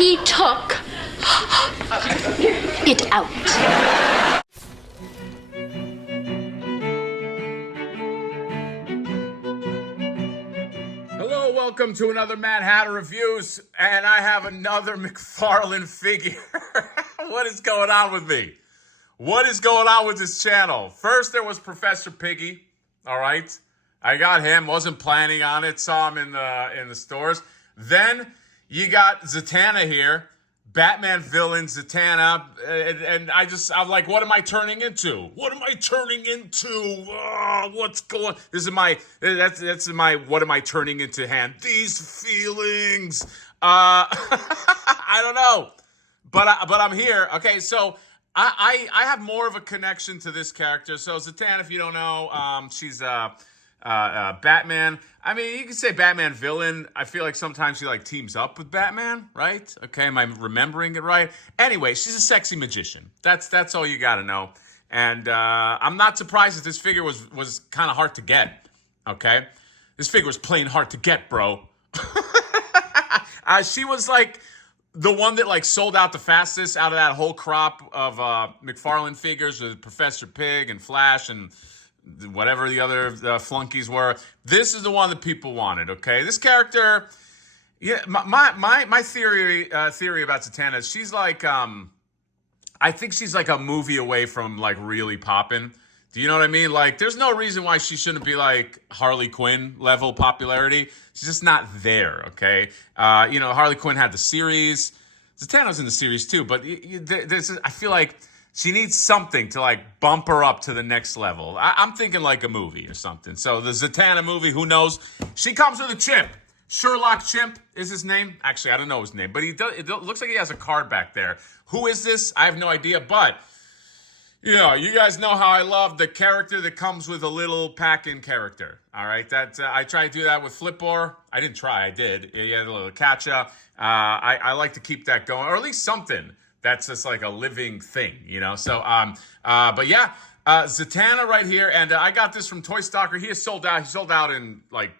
He took it out. Hello, welcome to another Mad Hatter Reviews, and I have another McFarlane figure. What is going on with me? What is going on with this channel? First, there was Professor Piggy, all right? I got him, wasn't planning on it, saw him in the stores. Then you got Zatanna here, Batman villain Zatanna, and I'm like, what am I turning into? What am I turning into? Oh, what's going? That's my what am I turning into hand? These feelings. I don't know, but I'm here. Okay, so I have more of a connection to this character. So Zatanna, if you don't know, she's Batman. I mean, you can say Batman villain. I feel like sometimes she like teams up with Batman, right? Okay, am I remembering it right? Anyway, she's a sexy magician. That's all you got to know. And I'm not surprised that this figure was kind of hard to get. Okay, this figure was plain hard to get, bro. She was like the one that like sold out the fastest out of that whole crop of McFarlane figures with Professor Pig and Flash and whatever the other flunkies were. This is the one that people wanted, okay? This character, yeah, my theory about Zatanna is she's like, I think she's like a movie away from like really popping. Do you know what I mean? Like, there's no reason why she shouldn't be like Harley Quinn level popularity. She's just not there, okay? Harley Quinn had the series. Zatanna's in the series too, but I feel like she needs something to like bump her up to the next level. I'm thinking like a movie or something. So the Zatanna movie, who knows? She comes with a chimp. Sherlock Chimp is his name. Actually, I don't know his name, but it looks like he has a card back there. Who is this? I have no idea, but you know, you guys know how I love the character that comes with a little pack-in character. All right, I tried to do that with Flipboard. I didn't try, I did. He had a little catcha. I like to keep that going, or at least something that's just like a living thing, you know? So, but yeah, Zatanna right here, and I got this from Toy Stalker. He is sold out. He sold out in like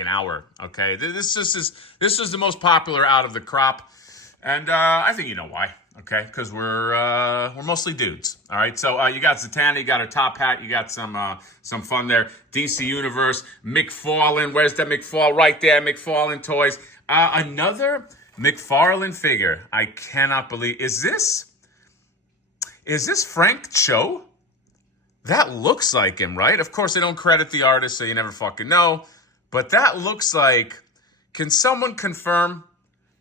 an hour, okay? This is the most popular out of the crop, and I think you know why. Okay, because we're mostly dudes. All right, so you got Zatanna, you got her top hat, you got some fun there. DC Universe, McFarlane. Where's that McFarlane? Right there, McFarlane Toys. Another McFarlane figure. I cannot believe. Is this Frank Cho? That looks like him, right? Of course, they don't credit the artist, so you never fucking know. But that looks like. Can someone confirm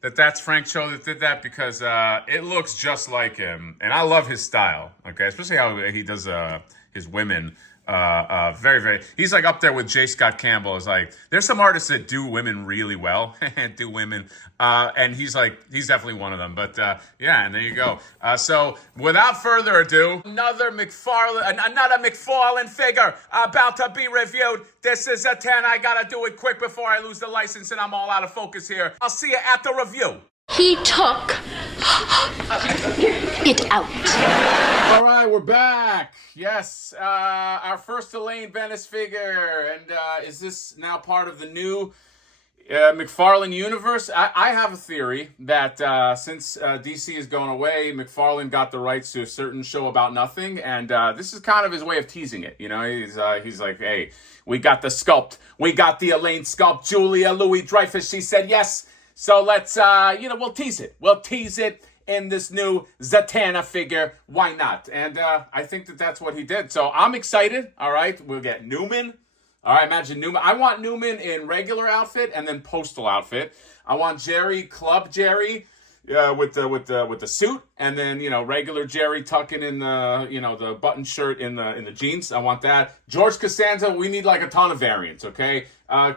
that's Frank Cho that did that? Because it looks just like him, and I love his style. Okay, especially how he does his women. Very, very. He's like up there with J. Scott Campbell. It's like there's some artists that do women really well, do women, and he's definitely one of them. But yeah, and there you go. So without further ado, another McFarlane figure about to be reviewed. This is a 10. I gotta do it quick before I lose the license and I'm all out of focus here. I'll see you at the review. He took it out. All right, we're back. Yes, our first Elaine Venice figure. And is this now part of the new McFarlane universe? I have a theory that since DC is going away, McFarlane got the rights to a certain show about nothing. And this is kind of his way of teasing it. You know, he's like, hey, we got the sculpt. We got the Elaine sculpt. Julia Louis-Dreyfus, she said yes. So let's, we'll tease it. We'll tease it in this new Zatanna figure. Why not? And I think that's what he did. So I'm excited. All right. We'll get Newman. All right. Imagine Newman. I want Newman in regular outfit and then postal outfit. I want Jerry, Club Jerry, with the suit, and then regular Jerry tucking in the button shirt in the jeans. I want that. George Costanza. We need like a ton of variants. Okay.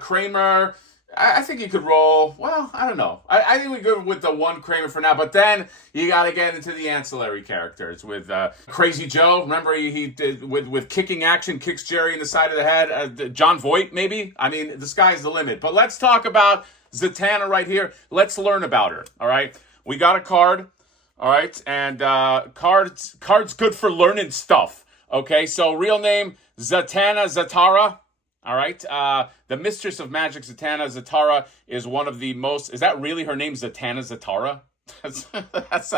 Kramer. I think you could roll, well, I don't know. I think we go with the one Kramer for now, but then you got to get into the ancillary characters with Crazy Joe. Remember he did with kicking action, kicks Jerry in the side of the head. John Voight, maybe? I mean, the sky's the limit. But let's talk about Zatanna right here. Let's learn about her, all right? We got a card, all right? And card's good for learning stuff, okay? So real name, Zatanna Zatara. All right. The Mistress of Magic, Zatanna Zatara, is one of the most. Is that really her name, Zatanna Zatara? that's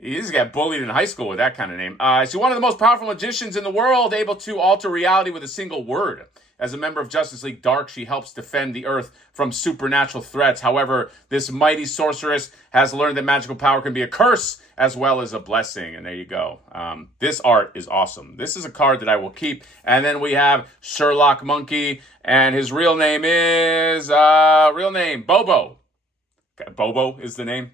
You just got bullied in high school with that kind of name. She's one of the most powerful magicians in the world, able to alter reality with a single word. As a member of Justice League Dark, she helps defend the Earth from supernatural threats. However, this mighty sorceress has learned that magical power can be a curse as well as a blessing. And there you go. This art is awesome. This is a card that I will keep. And then we have Sherlock Monkey, and his real name is Bobo. Okay, Bobo is the name.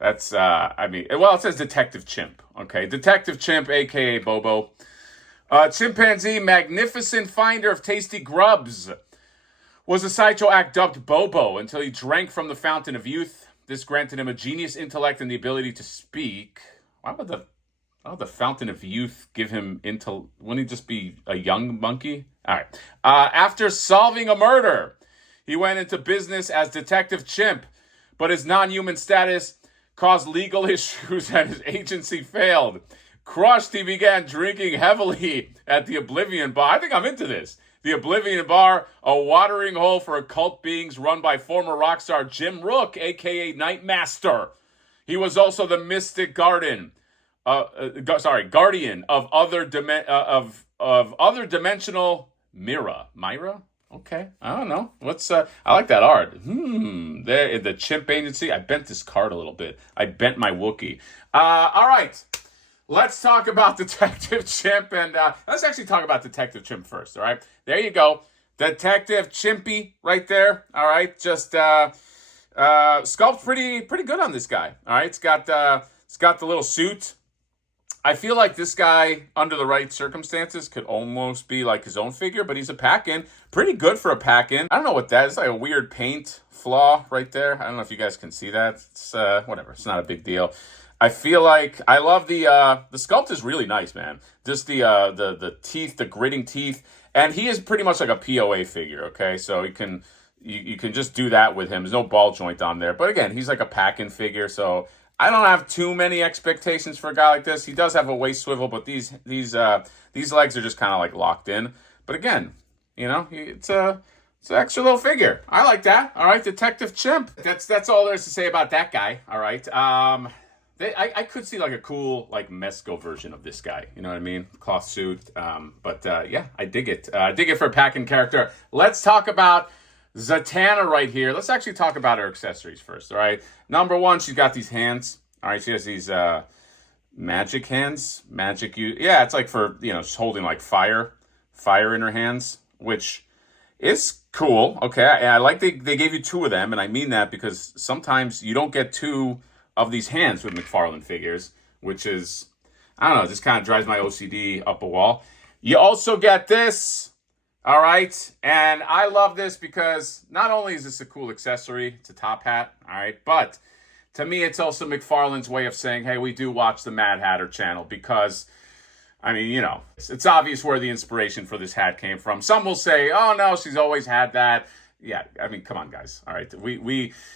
It says Detective Chimp. Okay, Detective Chimp, a.k.a. Bobo. Chimpanzee, magnificent finder of tasty grubs, was a sideshow act dubbed Bobo until he drank from the fountain of youth. This granted him a genius intellect and the ability to speak. Why would the fountain of youth give him wouldn't he just be a young monkey? All right. After solving a murder, he went into business as Detective Chimp, but his non-human status caused legal issues and his agency failed. Crushed, he began drinking heavily at the Oblivion Bar. I think I'm into this. The Oblivion Bar, a watering hole for occult beings run by former rock star Jim Rook, a.k.a. Nightmaster. He was also the mystic guardian of other dimensional Myra? Okay, I don't know. I like that art. The Chimp Agency. I bent this card a little bit. I bent my Wookiee. All right. Let's talk about Detective Chimp, and let's actually talk about Detective Chimp first, all right? There you go. Detective Chimpy right there, all right? Just sculpt pretty good on this guy, all right? It's got the little suit. I feel like this guy, under the right circumstances, could almost be like his own figure, but he's a pack-in. Pretty good for a pack-in. I don't know what that is. It's like a weird paint flaw right there. I don't know if you guys can see that. It's whatever. It's not a big deal. I feel like I love the sculpt is really nice, man. Just the teeth, the gritting teeth, and he is pretty much like a POA figure. Okay, so you can just do that with him. There's no ball joint on there, but again, he's like a pack-in figure, so I don't have too many expectations for a guy like this. He does have a waist swivel, but these legs are just kind of like locked in. But again, it's an extra little figure. I like that. All right, Detective Chimp. That's all there is to say about that guy. All right. I could see like a cool like Mesco version of this guy. You know what I mean? Cloth suit. Yeah, I dig it. I dig it for a pack-in character. Let's talk about Zatanna right here. Let's actually talk about her accessories first. All right. Number one, she's got these hands. All right. She has these magic hands. It's like for she's holding like fire in her hands, which is cool. Okay. I like they gave you two of them, and I mean that because sometimes you don't get two of these hands with McFarlane figures, which is, I don't know, just kind of drives my OCD up a wall. You also get this, all right? And I love this because not only is this a cool accessory, it's a top hat, all right? But to me, it's also McFarlane's way of saying, hey, we do watch the Mad Hatter channel because, I mean, it's obvious where the inspiration for this hat came from. Some will say, oh, no, she's always had that. Yeah, I mean, come on, guys. All right,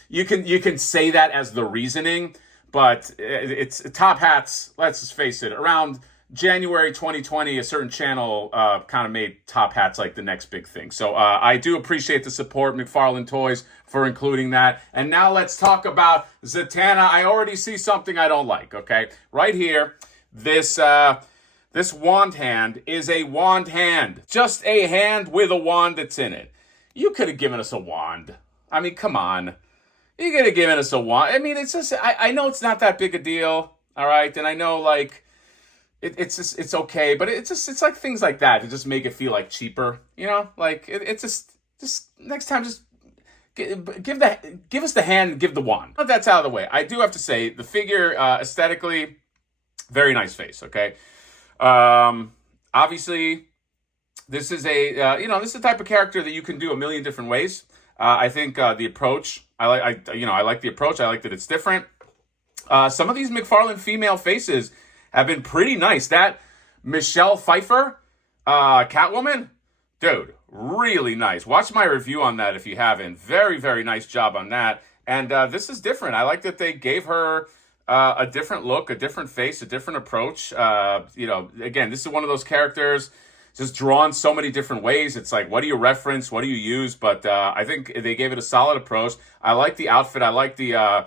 you can say that as the reasoning, but it's top hats. Let's just face it. Around January 2020, a certain channel kind of made top hats like the next big thing. So I do appreciate the support, McFarlane Toys, for including that. And now let's talk about Zatanna. I already see something I don't like. Okay, right here, this wand hand is a wand hand, just a hand with a wand that's in it. You could have given us a wand. I mean, come on. You could have given us a wand. I mean, it's just, I know it's not that big a deal, all right? And I know, like, it's okay, but it's like things like that to just make it feel, like, cheaper, Like, it's just next time, just give us the hand and give the wand. But that's out of the way. I do have to say, the figure, aesthetically, very nice face, okay? Obviously, this is this is the type of character that you can do a million different ways. I think the approach, I like the approach. I like that it's different. Some of these McFarlane female faces have been pretty nice. That Michelle Pfeiffer, Catwoman, dude, really nice. Watch my review on that if you haven't. Very, very nice job on that. And this is different. I like that they gave her a different look, a different face, a different approach. Again, this is one of those characters just drawn so many different ways. It's like, what do you reference? What do you use? But I think they gave it a solid approach. I like the outfit. I like the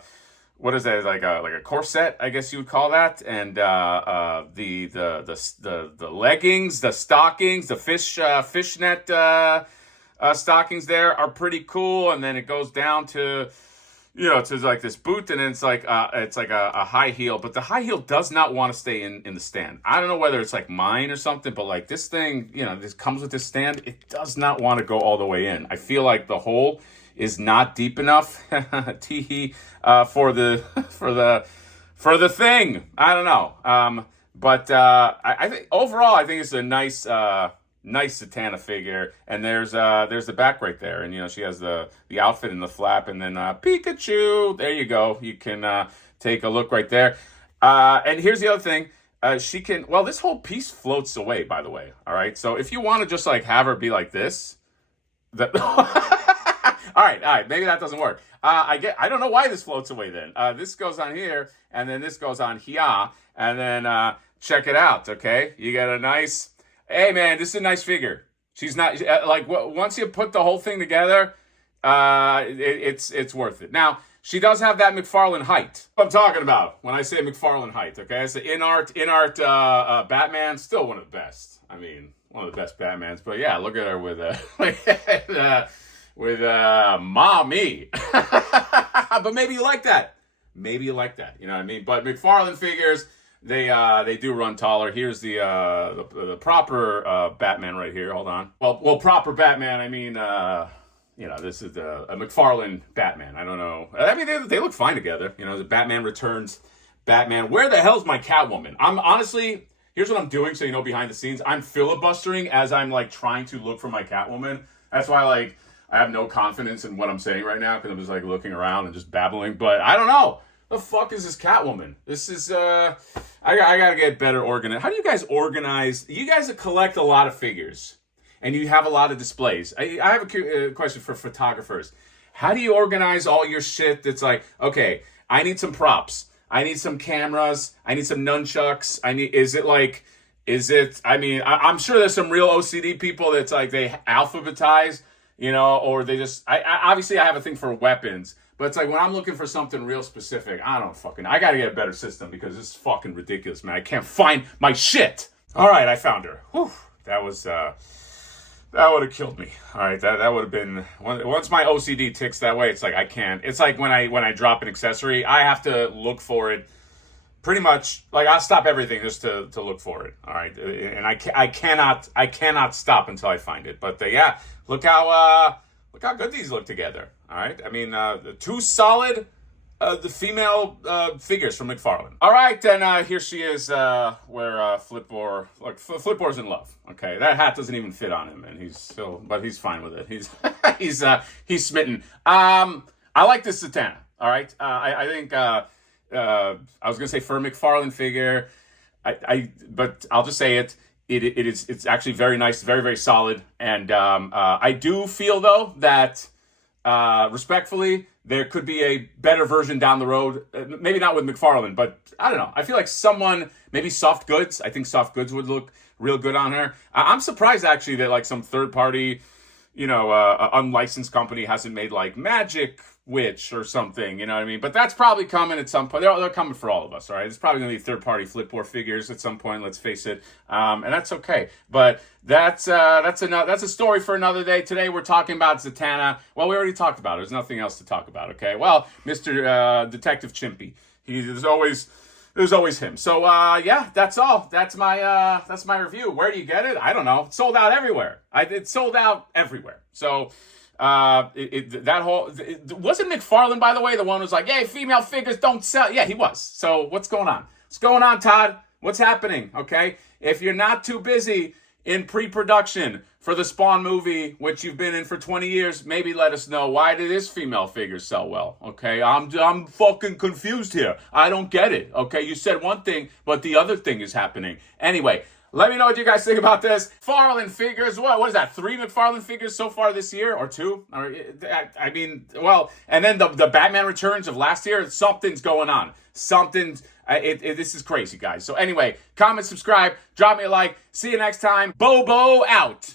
what is that, like a corset, I guess you would call that, and the leggings, the stockings, the fishnet stockings there are pretty cool, and then it goes down to, to like this boot, and then it's like a high heel, but the high heel does not want to stay in the stand. I don't know whether it's like mine or something, but like this thing, this comes with this stand, it does not want to go all the way in. I feel like the hole is not deep enough for the thing. I don't know. But I think overall, I think it's a nice Zatanna figure. And there's the back right there, and she has the outfit and the flap, and then Pikachu. There you go. You can take a look right there. And here's the other thing. She can. Well, this whole piece floats away, by the way. All right. So if you want to just like have her be like this, that. All right, maybe that doesn't work. I don't know why this floats away then. This goes on here, and then this goes on here, and then check it out, okay? You got a nice, hey man, this is a nice figure. She's not, like, once you put the whole thing together, it's worth it. Now, she does have that McFarlane height. What I'm talking about when I say McFarlane height, okay? It's the in-art Batman, still one of the best. I mean, one of the best Batmans, but yeah, look at her with with mommy. But maybe you like that. Maybe you like that. You know what I mean? But McFarlane figures, they do run taller. Here's the proper Batman right here. Hold on. Well, proper Batman. I mean, this is a McFarlane Batman. I don't know. I mean, they look fine together. The Batman Returns Batman. Where the hell's my Catwoman? I'm honestly, here's what I'm doing, so behind the scenes. I'm filibustering as I'm like trying to look for my Catwoman. That's why I have no confidence in what I'm saying right now, because I'm just like looking around and just babbling. But I don't know. The fuck is this Catwoman? This is I gotta get better organized. How do you guys organize? You guys collect a lot of figures, and you have a lot of displays. I have a question for photographers. How do you organize all your shit? That's like, okay, I need some props. I need some cameras. I need some nunchucks. I mean, I'm sure there's some real OCD people that's like they alphabetize. Or they just, obviously I have a thing for weapons, but it's like when I'm looking for something real specific, I gotta get a better system, because this is fucking ridiculous, man. I can't find my shit. All right, I found her. Whew, that would have killed me. All right, that would have been, once my OCD ticks that way, it's like I can't. It's like when I drop an accessory, I have to look for it. Pretty much, like, I'll stop everything just to look for it. All right, and I cannot stop until I find it. But yeah, look how good these look together. All right, I mean, the two solid the female figures from McFarlane. All right, then here she is, where Flipboar's in love. Okay, that hat doesn't even fit on him, and he's fine with it. He's smitten. I like this Zatanna. All right, I think. I was gonna say for a McFarlane figure, but I'll just say it's actually very nice, very, very solid, and I do feel though that respectfully there could be a better version down the road. Maybe not with McFarlane, but I don't know. I feel like someone, maybe Soft Goods. I think Soft Goods would look real good on her. I'm surprised actually that like some third party, unlicensed company hasn't made like Magic Witch or something, you know what I mean? But that's probably coming at some point. They're coming for all of us, all right? It's probably going to be third-party Flipboard figures at some point, let's face it. And that's okay. But that's a story for another day. Today we're talking about Zatanna. Well, we already talked about it. There's nothing else to talk about, okay? Well, Mr. Detective Chimpy. There's always him. So, yeah, that's all. That's my review. Where do you get it? I don't know. It's sold out everywhere. It's sold out everywhere. So... wasn't McFarlane, by the way, the one who was like, hey, female figures don't sell. Yeah, he was. So what's going on? What's going on, Todd? What's happening? Okay. If you're not too busy in pre-production for the Spawn movie, which you've been in for 20 years, maybe let us know, why did his female figures sell well? Okay. I'm fucking confused here. I don't get it. Okay. You said one thing, but the other thing is happening. Anyway, Let me know what you guys think about this. McFarlane figures, what is that? 3 McFarlane figures so far this year, or 2? Or, I mean, well, and then the Batman Returns of last year. Something's going on. This is crazy, guys. So anyway, comment, subscribe, drop me a like. See you next time. Bobo out.